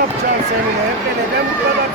yapacaksın seninle? De neden bu kadar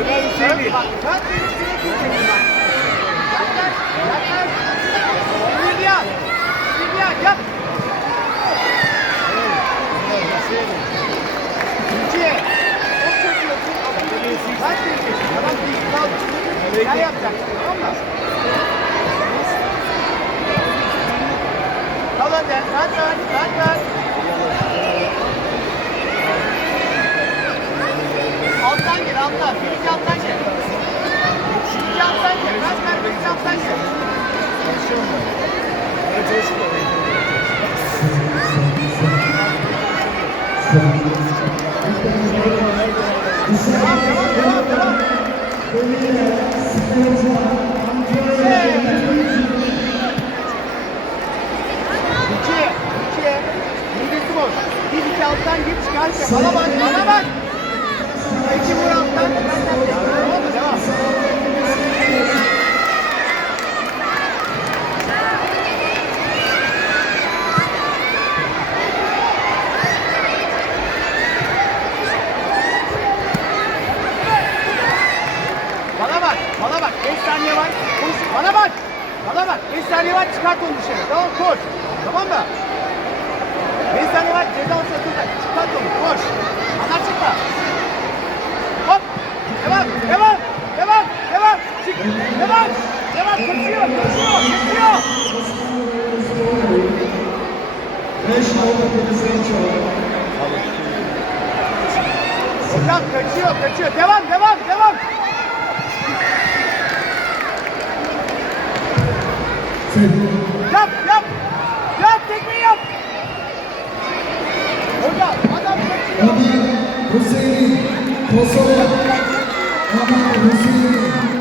Ömer Hüseyin. Sen yapacaksın tamam mı? Kal önde. Sen dön. Sen dön. Alttan gir çıkarsa. Bana bak, bana bak. İki vur alttan. Ben de Tamam mı? Devam. Bana bak, bana bak. 5 saniye var. Koş. Bana bak. Bana bak. 5 saniye var. Çıkart onu dışarı. Tamam koş. Tamam mı? 5 saniye var. Ceza satılacak. Çıkart onu. Koş. Anlaştık mı? Hop. Devam. Devam. Devam. Devam. Çık. Devam. Devam. Kaçıyor. Kaçıyor. Kaçıyor. Hocam kaçıyor. Kaçıyor. Devam. Devam. Devam. Yap. Yap. Yap. Tekmeyi yap. Hocam adam kaçıyor. Ömer Hüseyin Kosova Ömer Hüseyin